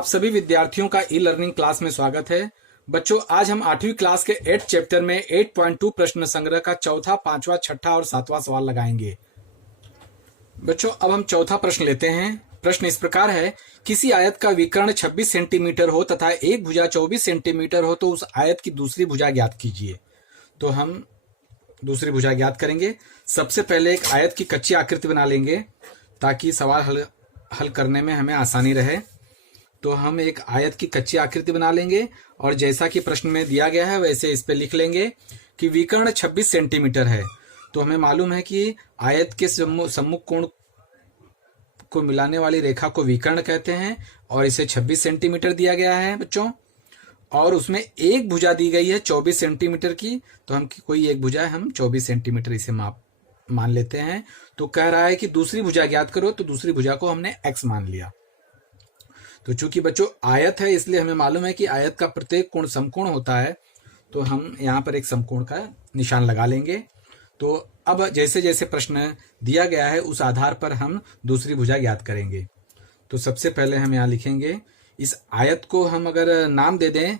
आप सभी विद्यार्थियों का ई लर्निंग क्लास में स्वागत है। बच्चों, आज हम 8वीं क्लास के 8th चैप्टर में 8.2 प्रश्न संग्रह का चौथा, पांचवा, छठा और सातवां सवाल लगाएंगे। बच्चों, अब हम चौथा प्रश्न लेते हैं। प्रश्न इस प्रकार है, किसी आयत का विकर्ण 26 सेंटीमीटर हो तथा एक भुजा 24 सेंटीमीटर हो तो उस आयत की दूसरी भुजा ज्ञात कीजिए। तो हम दूसरी भुजा ज्ञात करेंगे। सबसे पहले एक आयत की कच्ची आकृति बना लेंगे ताकि सवाल हल करने में हमें आसानी रहे। तो हम एक आयत की कच्ची आकृति बना लेंगे और जैसा कि प्रश्न में दिया गया है वैसे इस पे लिख लेंगे कि विकर्ण 26 सेंटीमीटर है। तो हमें मालूम है कि आयत के सम्मुख कोण को मिलाने वाली रेखा को विकर्ण कहते हैं और इसे 26 सेंटीमीटर दिया गया है बच्चों। और उसमें एक भुजा दी गई है 24 सेंटीमीटर की, तो हम कोई एक भुजा है, हम 24 सेंटीमीटर इसे मान लेते हैं। तो कह रहा है कि दूसरी भुजा ज्ञात करो, तो दूसरी भुजा को हमने x मान लिया। तो चूंकि बच्चों आयत है इसलिए हमें मालूम है कि आयत का प्रत्येक कोण समकोण होता है, तो हम यहाँ पर एक समकोण का निशान लगा लेंगे। तो अब जैसे जैसे प्रश्न दिया गया है उस आधार पर हम दूसरी भुजा ज्ञात करेंगे। तो सबसे पहले हम यहाँ लिखेंगे, इस आयत को हम अगर नाम दे दें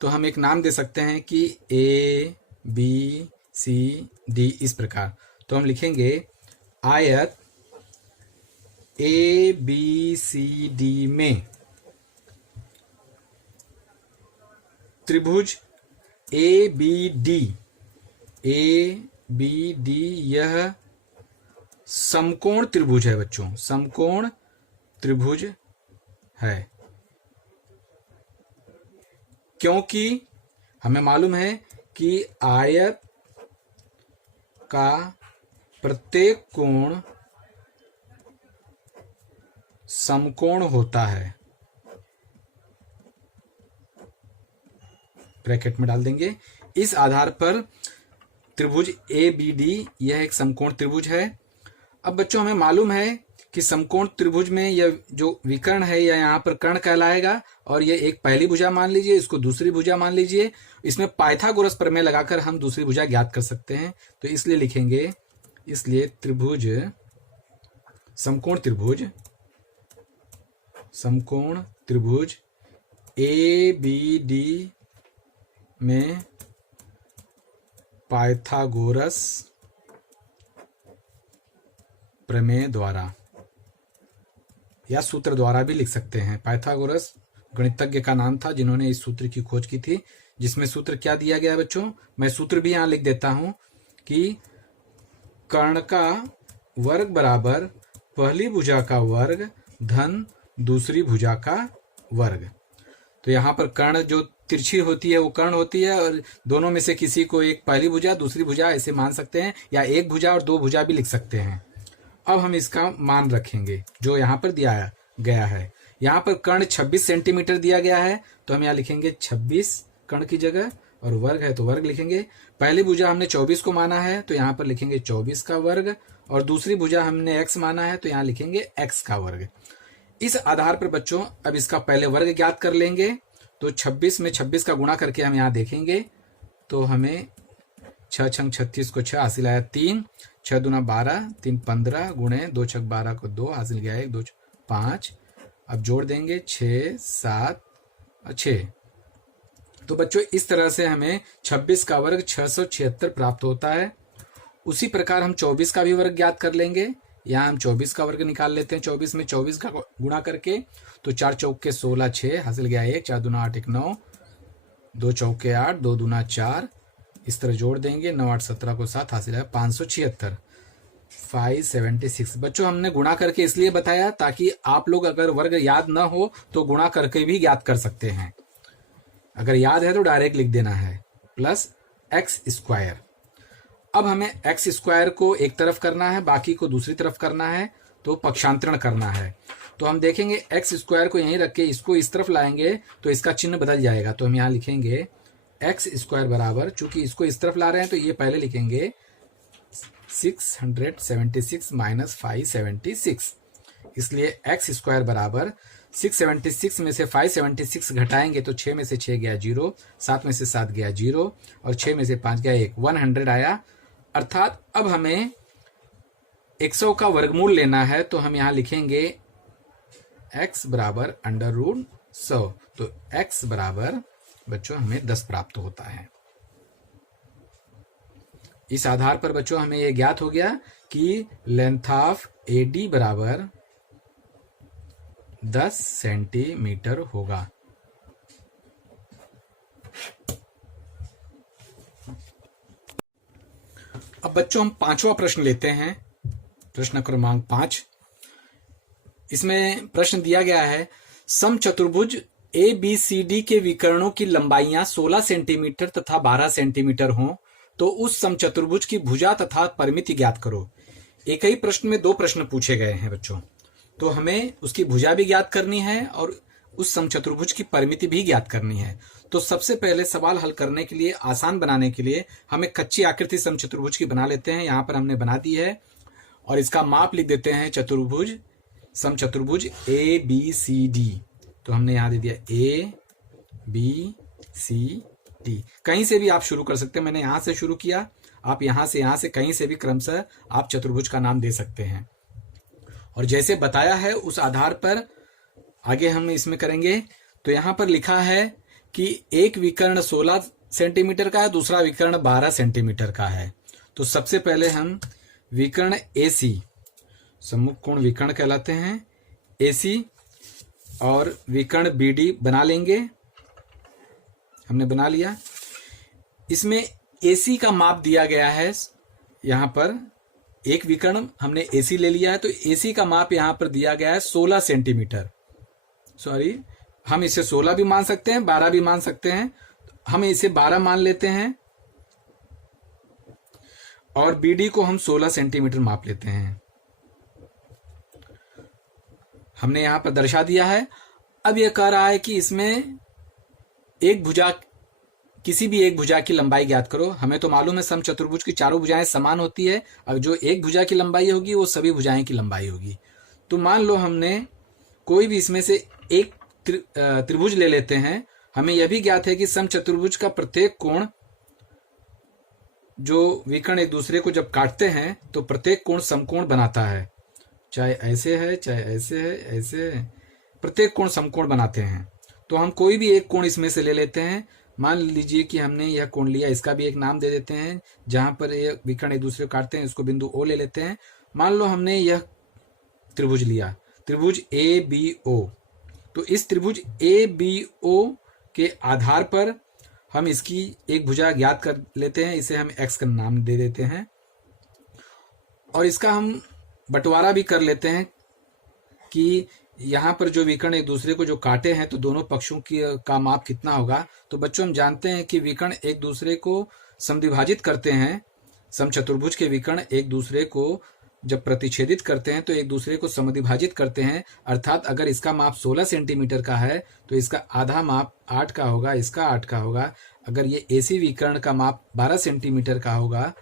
तो हम एक नाम दे सकते हैं कि ए बी सी डी, इस प्रकार। तो हम लिखेंगे आयत ए बी सी डी में त्रिभुज ए बी डी यह समकोण त्रिभुज है बच्चों, समकोण त्रिभुज है। क्योंकि हमें मालूम है कि आयत का प्रत्येक कोण समकोण होता है। ब्रैकेट में डाल देंगे। इस आधार पर त्रिभुज ए बी डी यह एक समकोण त्रिभुज है। अब बच्चों हमें मालूम है कि समकोण त्रिभुज में यह जो विकर्ण है यह यहाँ पर कर्ण कहलाएगा और ये एक पहली भुजा मान लीजिए, इसको दूसरी भुजा मान लीजिए। इसमें पाइथागोरस प्रमेय लगाकर हम दूसरी भुजा ज्ञात कर सकते हैं। तो इसलिए लिखेंगे, इसलिए त्रिभुज समकोण त्रिभुज ए बी डी में पाइथागोरस प्रमेय द्वारा या सूत्र द्वारा भी लिख सकते हैं। पाइथागोरस गणितज्ञ का नाम था जिन्होंने इस सूत्र की खोज की थी, जिसमें सूत्र क्या दिया गया है बच्चों, मैं सूत्र भी यहां लिख देता हूं कि कर्ण का वर्ग बराबर पहली भुजा का वर्ग धन दूसरी भुजा का वर्ग। तो यहाँ पर कर्ण जो तिरछी होती है वो कर्ण होती है और दोनों में से किसी को एक पहली भुजा दूसरी भुजा ऐसे मान सकते हैं, या एक भुजा और दो भुजा भी लिख सकते हैं। अब हम इसका मान रखेंगे जो यहाँ पर दिया गया है। यहाँ पर कर्ण 26 सेंटीमीटर दिया गया है, तो हम यहाँ लिखेंगे 26 कर्ण की जगह, और वर्ग है तो वर्ग लिखेंगे। पहली भुजा हमने 24 को माना है तो यहाँ पर लिखेंगे 24 का वर्ग, और दूसरी भुजा हमने x माना है तो यहाँ लिखेंगे x का वर्ग। इस आधार पर बच्चों अब इसका पहले वर्ग ज्ञात कर लेंगे। तो 26 में 26 का गुणा करके हम यहाँ देखेंगे तो हमें 6 छंग 36 को 6 हासिल आया 3, 6 दूना 12, 3 15 गुणे 2 छक 12 को 2 हासिल गया 1, 2 5। अब जोड़ देंगे 6 7 और 6। तो बच्चों इस तरह से हमें 26 का वर्ग 676 प्राप्त होता है। उसी प्रकार हम 24 का भी वर्ग ज्ञात कर लेंगे। यहाँ हम 24 का वर्ग निकाल लेते हैं। 24 में 24 का गुणा करके तो 4 चौके 16, 6 हासिल गया 1, 4 दूना 8 1 9, 2 चौके 8, 2 दूना 4, इस तरह जोड़ देंगे 9 8 17 को 7 हासिल है 576, 576। बच्चों हमने गुणा करके इसलिए बताया ताकि आप लोग अगर वर्ग याद न हो तो गुणा करके भी ज्ञात कर सकते हैं। अगर याद है तो डायरेक्ट लिख देना है प्लस एक्स स्क्वायर। अब हमें एक्स स्क्वायर को एक तरफ करना है, बाकी को दूसरी तरफ करना है, तो पक्षांतरण करना है। तो हम देखेंगे एक्स स्क्वायर को यहीं रख के इसको इस तरफ लाएंगे तो इसका चिन्ह बदल जाएगा। तो हम यहाँ लिखेंगे एक्स स्क्वायर बराबर, चूंकि इसको इस तरफ ला रहे हैं तो ये पहले लिखेंगे 676 माइनस 576, इसलिए एक्स स्क्वायर बराबर 676 में से 576 घटाएंगे तो 6 में से 6 गया 0, 7 में से 7 गया 0 और 6 में से 5 गया 1, 100 आया। अर्थात अब हमें 100 का वर्गमूल लेना है, तो हम यहाँ लिखेंगे x बराबर अंडर रूट 100। तो x बराबर बच्चों हमें 10 प्राप्त होता है। इस आधार पर बच्चों हमें यह ज्ञात हो गया कि लेंथ ऑफ AD बराबर 10 सेंटीमीटर होगा। अब बच्चों हम पांचवा प्रश्न लेते हैं, प्रश्न क्रमांक 5। इसमें प्रश्न दिया गया है, समचतुर्भुज ABCD के विकर्णों की लंबाइयां 16 सेंटीमीटर तथा 12 सेंटीमीटर हों तो उस समचतुर्भुज की भुजा तथा परिमिति ज्ञात करो। एक ही प्रश्न में 2 प्रश्न पूछे गए हैं बच्चों, तो हमें उसकी भुजा भी ज्ञात करनी है और उस समचतुर्भुज की परिमिति भी ज्ञात करनी है। तो सबसे पहले सवाल हल करने के लिए, आसान बनाने के लिए, हम एक कच्ची आकृति समचतुर्भुज की बना लेते हैं। यहाँ पर हमने बना दी है और इसका माप लिख देते हैं चतुर्भुज, समचतुर्भुज ABCD। तो हमने यहाँ दे दिया ABCD। कहीं से भी आप शुरू कर सकते हैं, मैंने यहाँ से शुरू किया, आप यहाँ से कहीं से भी क्रमशः आप चतुर्भुज का नाम दे सकते हैं। और जैसे बताया है उस आधार पर आगे हम इसमें करेंगे। तो यहाँ पर लिखा है कि एक विकर्ण 16 सेंटीमीटर का है, दूसरा विकर्ण 12 सेंटीमीटर का है। तो सबसे पहले हम विकर्ण AC, सम्मुख कोण विकर्ण कहलाते हैं, AC और विकर्ण BD बना लेंगे। हमने बना लिया। इसमें AC का माप दिया गया है, यहाँ पर एक विकर्ण हमने AC ले लिया है, तो AC का माप यहाँ पर दिया गया है 16 सेंटीमीटर। सॉरी, हम इसे 16 भी मान सकते हैं, 12 भी मान सकते हैं। हम इसे 12 मान लेते हैं और BD को हम 16 सेंटीमीटर माप लेते हैं। हमने यहां पर दर्शा दिया है। अब यह कह रहा है कि इसमें एक भुजा, किसी भी एक भुजा की लंबाई ज्ञात करो। हमें तो मालूम है समचतुर्भुज की चारों भुजाएं समान होती है। अब जो एक भुजा की लंबाई होगी वो सभी भुजाएं की लंबाई होगी। तो मान लो हमने कोई भी इसमें से एक त्रिभुज ले लेते हैं। हमें यह भी ज्ञात है कि समचतुर्भुज का प्रत्येक कोण, जो विकर्ण एक दूसरे को जब काटते हैं तो प्रत्येक कोण समकोण बनाता है, चाहे ऐसे है चाहे ऐसे है, ऐसे है, प्रत्येक कोण समकोण बनाते हैं। तो हम कोई भी एक कोण इसमें से ले लेते हैं। मान लीजिए कि हमने यह कोण लिया, इसका भी एक नाम दे देते हैं। जहां पर ये विकर्ण एक दूसरे को काटते हैं उसको बिंदु O ले लेते हैं। मान लो हमने यह त्रिभुज लिया, त्रिभुज ABO। तो इस त्रिभुज ABO के आधार पर हम इसकी एक भुजा ज्ञात कर लेते हैं। इसे हम X का नाम दे देते हैं और इसका हम बंटवारा भी कर लेते हैं कि यहाँ पर जो विकर्ण एक दूसरे को जो काटे हैं तो दोनों पक्षों की का माप कितना होगा। तो बच्चों हम जानते हैं कि विकर्ण एक दूसरे को समद्विभाजित करते हैं। समचतुर्भुज के विकर्ण एक दूसरे को जब प्रतिच्छेदित करते हैं तो एक दूसरे को समद्विभाजित करते हैं। अर्थात अगर इसका माप 16 सेंटीमीटर का है तो इसका आधा माप 8 का होगा, इसका 8 का होगा। अगर ये AC विकर्ण का माप 12 सेंटीमीटर का होगा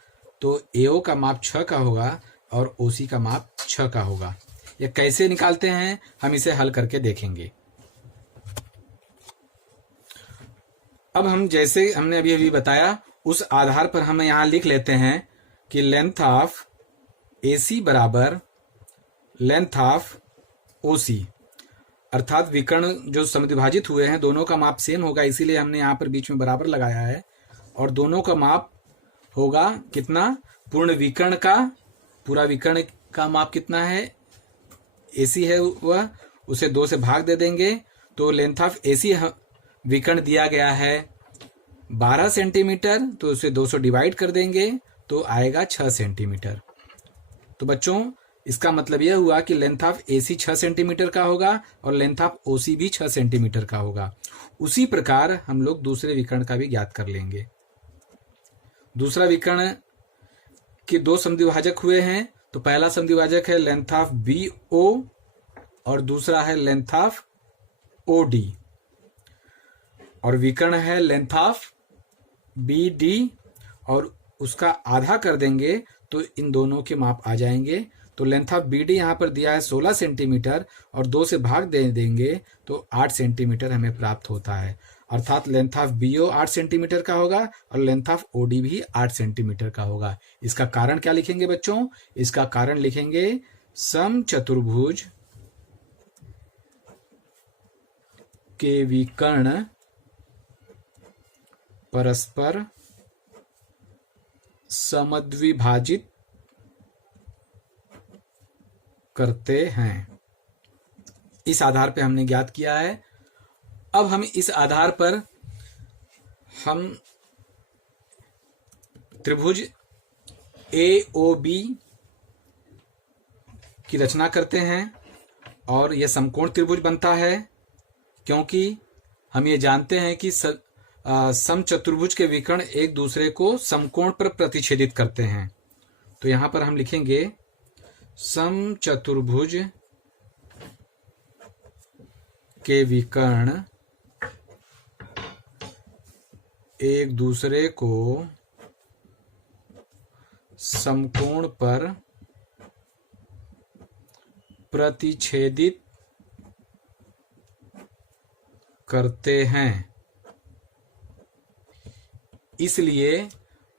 तो AO का माप 6 का होगा और OC का माप 6 का होगा। ये कैसे निकालते हैं हम इसे हल करके देखेंगे। अब हम जैसे हमने अभी बताया उस आधार पर हम यहां लिख लेते हैं कि लेंथ ऑफ AC बराबर लेंथ ऑफ OC, अर्थात विकर्ण जो समद्विभाजित हुए हैं दोनों का माप सेम होगा, इसीलिए हमने यहाँ पर बीच में बराबर लगाया है। और दोनों का माप होगा कितना, पूर्ण विकर्ण का, पूरा विकर्ण का माप कितना है, AC है वह, उसे 2 से भाग दे देंगे। तो लेंथ ऑफ AC विकर्ण दिया गया है 12 सेंटीमीटर, तो उसे 200 डिवाइड कर देंगे तो आएगा 6 सेंटीमीटर। तो बच्चों इसका मतलब यह हुआ कि लेंथ ऑफ AC 6 सेंटीमीटर का होगा और लेंथ ऑफ OC भी 6 सेंटीमीटर का होगा। उसी प्रकार हम लोग दूसरे विकर्ण का भी ज्ञात कर लेंगे। दूसरा विकर्ण के 2 समद्विभाजक हुए हैं। तो पहला समद्विभाजक है लेंथ ऑफ BO और दूसरा है लेंथ ऑफ OD, और विकर्ण है लेंथ ऑफ BD और उसका आधा कर देंगे तो इन दोनों के माप आ जाएंगे। तो लेंथ ऑफ BD यहाँ पर दिया है 16 सेंटीमीटर और 2 से भाग दे देंगे तो 8 सेंटीमीटर हमें प्राप्त होता है। अर्थात लेंथ ऑफ BO 8 सेंटीमीटर का होगा और लेंथ ऑफ OD भी 8 सेंटीमीटर का होगा। इसका कारण क्या लिखेंगे बच्चों, इसका कारण लिखेंगे समचतुर्भुज के विकर्ण परस्पर समद्विभाजित करते हैं। इस आधार पे हमने ज्ञात किया है। अब हम इस आधार पर हम त्रिभुज AOB की रचना करते हैं और यह समकोण त्रिभुज बनता है, क्योंकि हम ये जानते हैं कि समचतुर्भुज के विकर्ण एक दूसरे को समकोण पर प्रतिच्छेदित करते हैं। तो यहां पर हम लिखेंगे समचतुर्भुज के विकर्ण एक दूसरे को समकोण पर प्रतिच्छेदित करते हैं। इसलिए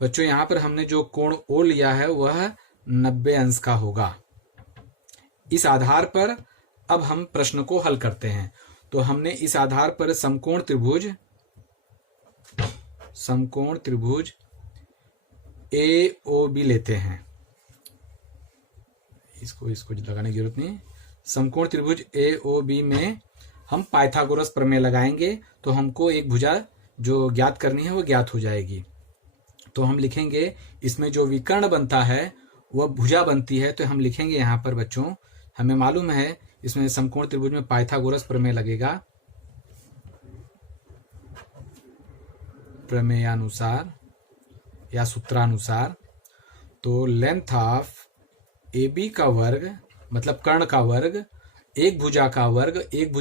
बच्चों यहां पर हमने जो कोण O लिया है वह 90 अंश का होगा। इस आधार पर अब हम प्रश्न को हल करते हैं। तो हमने इस आधार पर समकोण त्रिभुज AOB लेते हैं। इसको लगाने की जरूरत नहीं। समकोण त्रिभुज AOB में हम पाइथागोरस प्रमेय लगाएंगे तो हमको एक भुजा जो ज्ञात करनी है वो ज्ञात हो जाएगी। तो हम लिखेंगे, इसमें जो विकर्ण बनता है वह भुजा बनती है। तो हम लिखेंगे यहाँ पर बच्चों, हमें मालूम है इसमें समकोण त्रिभुज में पाइथागोरस प्रमेय लगेगा। प्रमेयानुसार या सूत्रानुसार तो लेंथ ऑफ AB का वर्ग मतलब कर्ण का वर्ग, एक भुजा का वर्ग, एक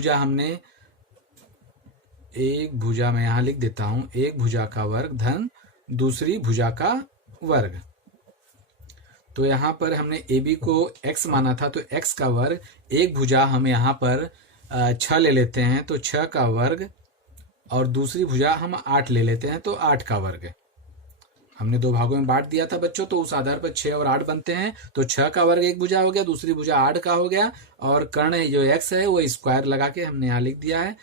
भुजा मैं यहां लिख देता हूं, एक भुजा का वर्ग धन दूसरी भुजा का वर्ग। तो यहां पर हमने AB को x माना था, तो x का वर्ग, एक भुजा हम यहां पर 6 ले लेते हैं तो 6 का वर्ग, और दूसरी भुजा हम 8 ले लेते हैं तो 8 का वर्ग। हमने 2 भागों में बांट दिया था बच्चों, तो उस आधार पर 6 और 8 बनते हैं। तो 6 का वर्ग एक भुजा हो गया, दूसरी भुजा 8 का हो गया, और कर्ण जो x है वो स्क्वायर लगा के हमने यहाँ लिख दिया है।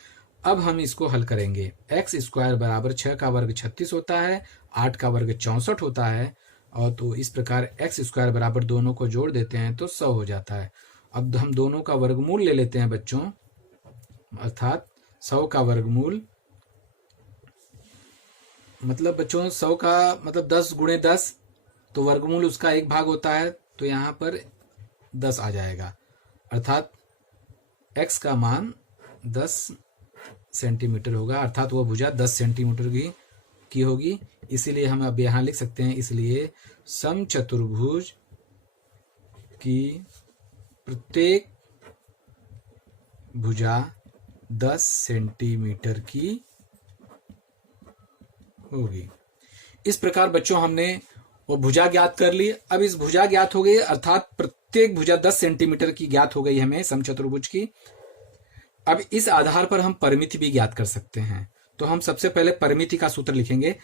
अब हम इसको हल करेंगे। x स्क्वायर बराबर 6 का वर्ग 36 होता है, 8 का वर्ग 64 होता है, और तो इस प्रकार x स्क्वायर बराबर दोनों को जोड़ देते हैं तो 100 हो जाता है। अब हम दोनों का वर्गमूल ले लेते हैं बच्चों, अर्थात 100 का वर्गमूल मतलब बच्चों 100 का मतलब 10 गुणे 10, तो वर्गमूल उसका 1 भाग होता है, तो यहाँ पर 10 आ जाएगा, अर्थात x का मान 10 सेंटीमीटर होगा, अर्थात वह भुजा 10 सेंटीमीटर की होगी। इसीलिए हम अब यहाँ लिख सकते हैं, इसलिए समचतुर्भुज की प्रत्येक भुजा 10 सेंटीमीटर की होगी। इस प्रकार बच्चों हमने वो भुजा ज्ञात कर ली। अब इस भुजा ज्ञात हो गई, अर्थात प्रत्येक भुजा 10 सेंटीमीटर की ज्ञात हो गई हमें समचतुर्भुज की। अब इस आधार पर हम परिमिति भी ज्ञात कर सकते हैं। तो हम सबसे पहले परिमिति का सूत्र लिखेंगे।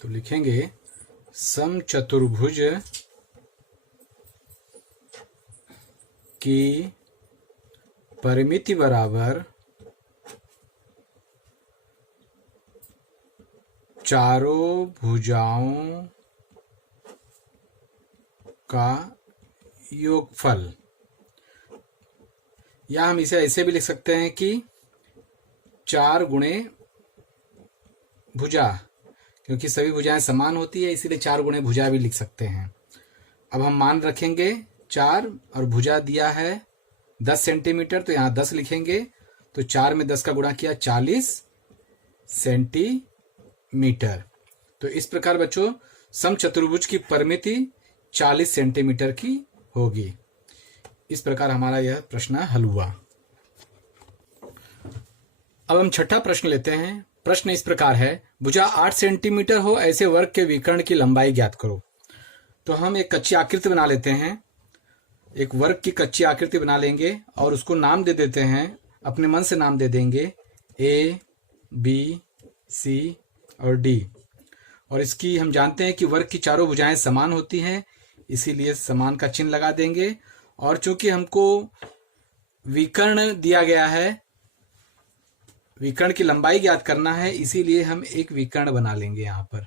तो लिखेंगे समचतुर्भुज की परिमिति बराबर चारों भुजाओं का योगफल, या हम इसे ऐसे भी लिख सकते हैं कि 4 गुणे भुजा, क्योंकि सभी भुजाएं समान होती है इसीलिए 4 गुणे भुजा भी लिख सकते हैं। अब हम मान रखेंगे 4 और भुजा दिया है 10 सेंटीमीटर, तो यहाँ 10 लिखेंगे, तो 4 में 10 का गुणा किया 40 सेंटीमीटर। तो इस प्रकार बच्चों समचतुर्भुज की परिमिति 40 सेंटीमीटर की होगी। इस प्रकार हमारा यह प्रश्न हल हुआ। अब हम छठा प्रश्न लेते हैं। प्रश्न इस प्रकार है, भुजा 8 सेंटीमीटर हो ऐसे वर्ग के विकर्ण की लंबाई ज्ञात करो। तो हम एक कच्ची आकृति बना लेते हैं, एक वर्ग की कच्ची आकृति बना लेंगे और उसको नाम दे देते हैं, अपने मन से नाम दे देंगे A, B, C और D। और इसकी हम जानते हैं कि वर्ग की चारों भुजाएं समान होती हैं, इसीलिए समान का चिन्ह लगा देंगे। और चूंकि हमको विकर्ण दिया गया है विकर्ण की लंबाई ज्ञात करना है, इसीलिए हम एक विकर्ण बना लेंगे यहाँ पर।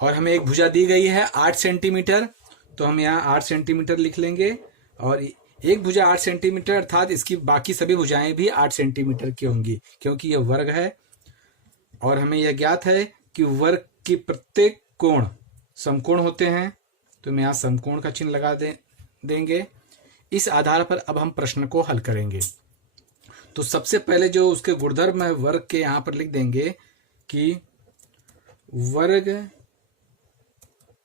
और हमें एक भुजा दी गई है 8 सेंटीमीटर, तो हम यहाँ 8 सेंटीमीटर लिख लेंगे। और एक भुजा 8 सेंटीमीटर अर्थात इसकी बाकी सभी भुजाएं भी 8 सेंटीमीटर की होंगी, क्योंकि यह वर्ग है। और हमें यह ज्ञात है कि वर्ग की प्रत्येक कोण समकोण होते हैं, तो मैं यहाँ समकोण का चिन्ह लगा देंगे। इस आधार पर अब हम प्रश्न को हल करेंगे। तो सबसे पहले जो उसके गुणधर्म है वर्ग के, यहाँ पर लिख देंगे कि वर्ग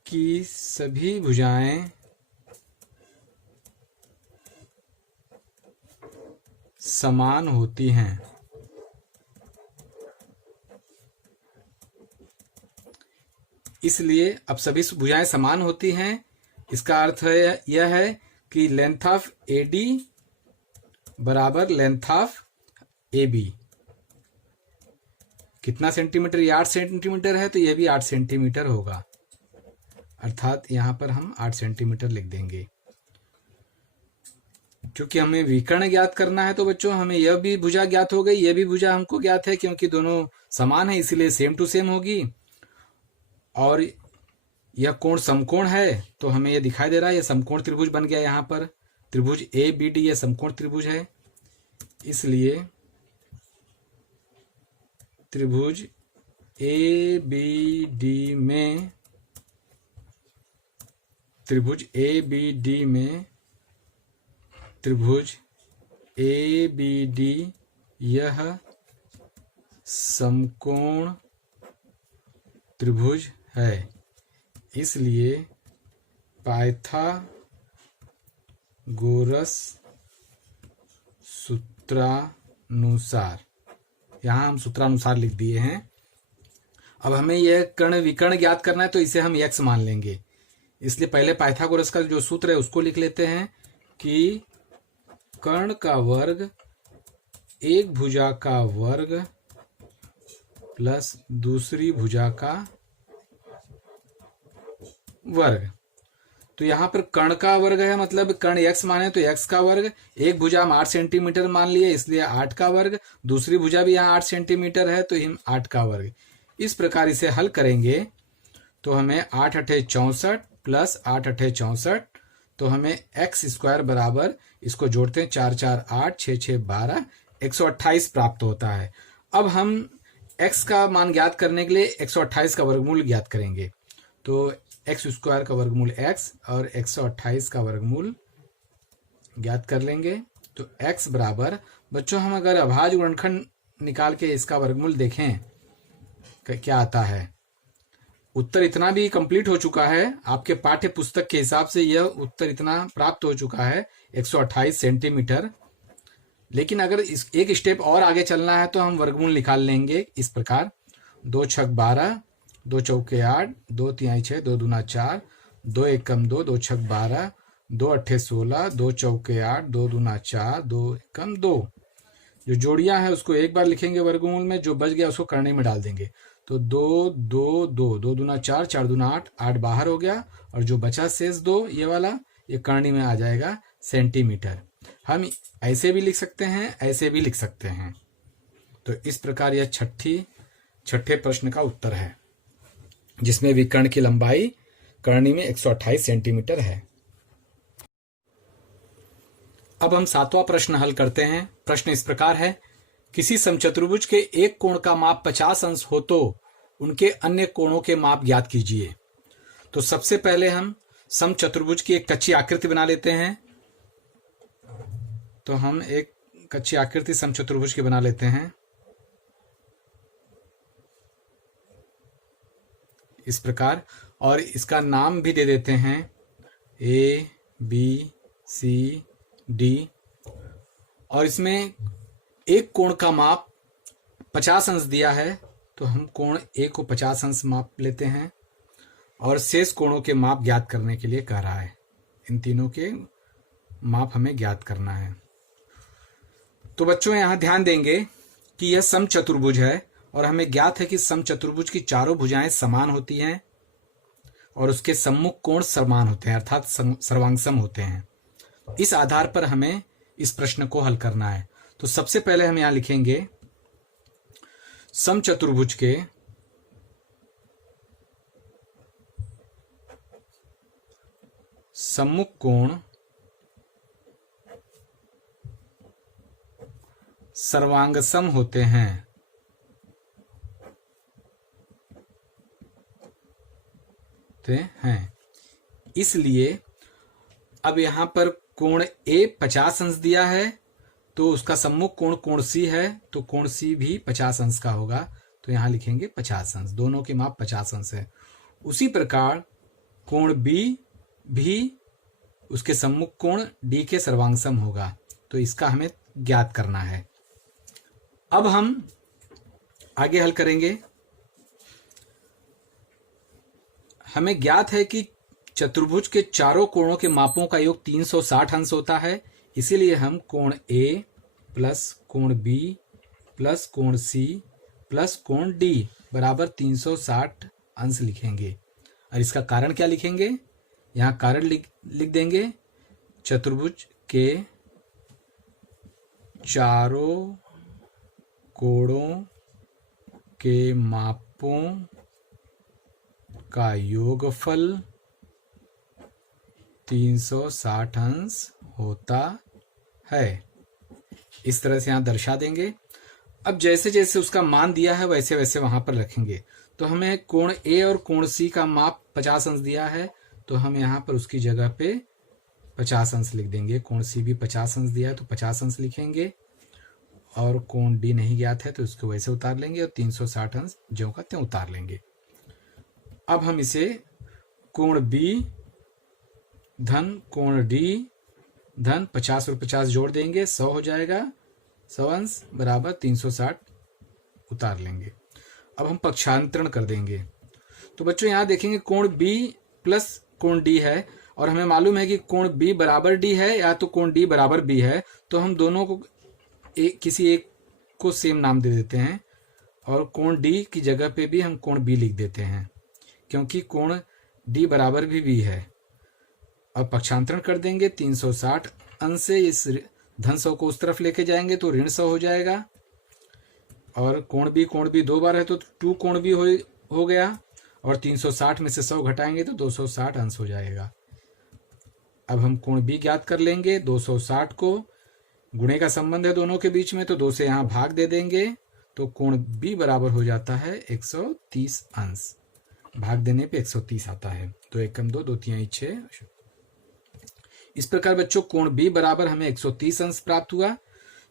की सभी भुजाएं समान होती हैं। इसलिए अब सभी भुजाएं समान होती हैं, इसका अर्थ है यह है कि लेंथ ऑफ एडी बराबर लेंथ ऑफ ए बी। कितना सेंटीमीटर? ये 8 सेंटीमीटर है, तो यह भी 8 सेंटीमीटर होगा, अर्थात यहां पर हम 8 सेंटीमीटर लिख देंगे। क्योंकि हमें विकर्ण ज्ञात करना है, तो बच्चों हमें यह भी भुजा ज्ञात हो गई, यह भी भुजा हमको ज्ञात है, क्योंकि दोनों समान है, इसलिए सेम टू सेम होगी। और यह कोण समकोण है, तो हमें यह दिखाई दे रहा है, यह समकोण त्रिभुज बन गया। यहाँ पर त्रिभुज ए बी डी यह समकोण त्रिभुज है, इसलिए त्रिभुज ए बी डी में त्रिभुज ए बी डी में त्रिभुज ए बी डी यह समकोण त्रिभुज है, इसलिए पाइथागोरस सूत्रानुसार, यहां हम सूत्रानुसार लिख दिए हैं। अब हमें यह कर्ण विकर्ण ज्ञात करना है, तो इसे हम x मान लेंगे। इसलिए पहले पाइथागोरस का जो सूत्र है उसको लिख लेते हैं कि कर्ण का वर्ग एक भुजा का वर्ग प्लस दूसरी भुजा का वर्ग। तो यहां पर कर्ण का वर्ग है, मतलब कर्ण x माने तो x का वर्ग। एक भुजा हम 8 सेंटीमीटर मान लिए, इसलिए 8 का वर्ग। दूसरी भुजा भी यहाँ 8 सेंटीमीटर है, तो हम 8 का वर्ग। इस प्रकार इसे हल करेंगे तो हमें 8 अठे 64 प्लस 8 अठे 64, तो हमें एक्स स्क्वायर बराबर, इसको जोड़ते हैं 4 4 8 6 6 12 128 प्राप्त होता है। अब हम x का मान ज्ञात करने के लिए 128 का वर्गमूल ज्ञात करेंगे। तो एक्स स्क्वायर का वर्गमूल x और 128 का वर्गमूल ज्ञात कर लेंगे। तो x बराबर, बच्चों हम अगर अभाज्य गुणनखंड निकाल के इसका वर्गमूल देखें क्या आता है, उत्तर इतना भी कंप्लीट हो चुका है। आपके पाठ्य पुस्तक के हिसाब से यह उत्तर इतना प्राप्त हो चुका है 128 सेंटीमीटर। लेकिन अगर इस एक स्टेप और आगे चलना है तो हम वर्गमूल निकाल लेंगे इस प्रकार। 2 छक 12, 2 चौके 8, 2 तिहाई 6, 2 दूना 4, 2 एकम 2, 2 छक 12, 2 अट्ठे 16, 2 चौके 8, 2 दूना 4, 2 एकम 2। जो जोड़ियां हैं उसको एक बार लिखेंगे वर्गमूल में, जो बच गया उसको करनी में डाल देंगे। तो 2 2 2, 2 दूना 4, 4 दूना 8, 8 बाहर हो गया, और जो बचा शेष 2 ये वाला, ये करनी में आ जाएगा सेंटीमीटर। हम ऐसे भी लिख सकते हैं, ऐसे भी लिख सकते हैं। तो इस प्रकार यह छठे प्रश्न का उत्तर है, जिसमें विकर्ण की लंबाई करनी में 128 सेंटीमीटर है। अब हम 7वां प्रश्न हल करते हैं। प्रश्न इस प्रकार है, किसी समचतुर्भुज के एक कोण का माप 50 अंश हो तो उनके अन्य कोणों के माप ज्ञात कीजिए। तो सबसे पहले हम समचतुर्भुज की एक कच्ची आकृति बना लेते हैं। तो हम एक कच्ची आकृति समचतुर्भुज की बना लेते हैं इस प्रकार, और इसका नाम भी दे देते हैं ए बी सी डी। और इसमें एक कोण का माप 50 अंश दिया है, तो हम कोण ए को 50 अंश माप लेते हैं, और शेष कोणों के माप ज्ञात करने के लिए कह रहा है। इन तीनों के माप हमें ज्ञात करना है। तो बच्चों यहां ध्यान देंगे कि यह समचतुर्भुज है, और हमें ज्ञात है कि समचतुर्भुज की चारों भुजाएं समान होती हैं और उसके सम्मुख कोण समान होते हैं, अर्थात सर्वांग सम होते हैं। इस आधार पर हमें इस प्रश्न को हल करना है। तो सबसे पहले हम यहां लिखेंगे समचतुर्भुज के सम्मुख कोण सर्वांगसम होते हैं। इसलिए अब यहां पर कोण ए 50 अंश दिया है, तो उसका सम्मुख कोण कोण सी है, तो कोण सी भी 50 अंश का होगा, तो यहां लिखेंगे 50 अंश। दोनों के माप 50 अंश है। उसी प्रकार कोण बी भी उसके सम्मुख कोण डी के सर्वांगसम होगा, तो इसका हमें ज्ञात करना है। अब हम आगे हल करेंगे। हमें ज्ञात है कि चतुर्भुज के चारों कोणों के मापों का योग 360 अंश होता है। इसीलिए हम कोण ए प्लस कोण बी प्लस कोण सी प्लस कोण डी बराबर 360 अंश लिखेंगे। और इसका कारण क्या लिखेंगे? यहां कारण लिख देंगे, चतुर्भुज के चारों कोणों के मापों का योगफल 360 अंश होता है। इस तरह से यहां दर्शा देंगे। अब जैसे जैसे उसका मान दिया है वैसे वैसे वहां पर रखेंगे। तो हमें कोण ए और कोण सी का माप 50 अंश दिया है, तो हम यहां पर उसकी जगह पे 50 अंश लिख देंगे। कोण सी भी 50 अंश दिया है तो 50 अंश लिखेंगे, और कोण डी नहीं ज्ञात है तो उसको वैसे उतार लेंगे, और 360 अंश ज्यों का त्यों उतार लेंगे। अब हम इसे कोण बी धन कोण डी धन 50 और 50 जोड़ देंगे, 100 हो जाएगा। 100 अंश बराबर 360 उतार लेंगे। अब हम पक्षांतरण कर देंगे। तो बच्चों यहां देखेंगे कोण बी प्लस कोण डी है, और हमें मालूम है कि कोण बी बराबर डी है या तो कोण डी बराबर बी है, तो हम दोनों को किसी एक को सेम नाम दे देते हैं, और कोण डी की जगह पे भी हम कोण बी लिख देते हैं, क्योंकि कोण डी बराबर भी बी है। अब पक्षांतरण कर देंगे। 360 अंश से इस धन 100 को उस तरफ लेके जाएंगे तो ऋण 100 हो जाएगा, और कोण बी 2 बार है तो 2 कोण बी हो गया, और 360 में से 100 घटाएंगे तो 260 अंश हो जाएगा। अब हम कोण बी ज्ञात कर लेंगे। 260 को गुणे का संबंध है दोनों के बीच में, तो 2 से यहां भाग दे देंगे, तो कोण बी बराबर हो जाता है 130 अंश। भाग देने पे 130 आता है। 2 एकम 2, 2 तिहाई 6। इस प्रकार बच्चों कोण बी बराबर हमें 130 अंश प्राप्त हुआ।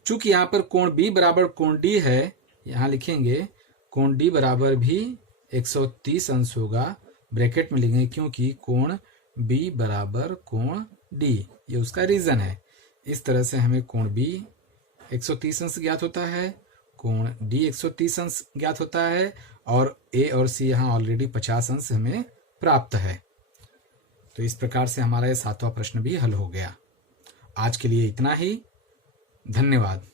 चूंकि यहां पर कोण बी बराबर कोण डी है, यहां लिखेंगे कोण डी बराबर भी 130 अंश होगा, ब्रैकेट में लिखेंगे, क्योंकि कोण बी बराबर कोण डी, ये उसका रीजन है। इस तरह से हमें कोण बी 130 अंश ज्ञात होता है, कोण डी 130 अंश ज्ञात होता है, और ए और सी यहां ऑलरेडी 50 अंश हमें प्राप्त है। तो इस प्रकार से हमारा ये 7वां प्रश्न भी हल हो गया। आज के लिए इतना ही। धन्यवाद।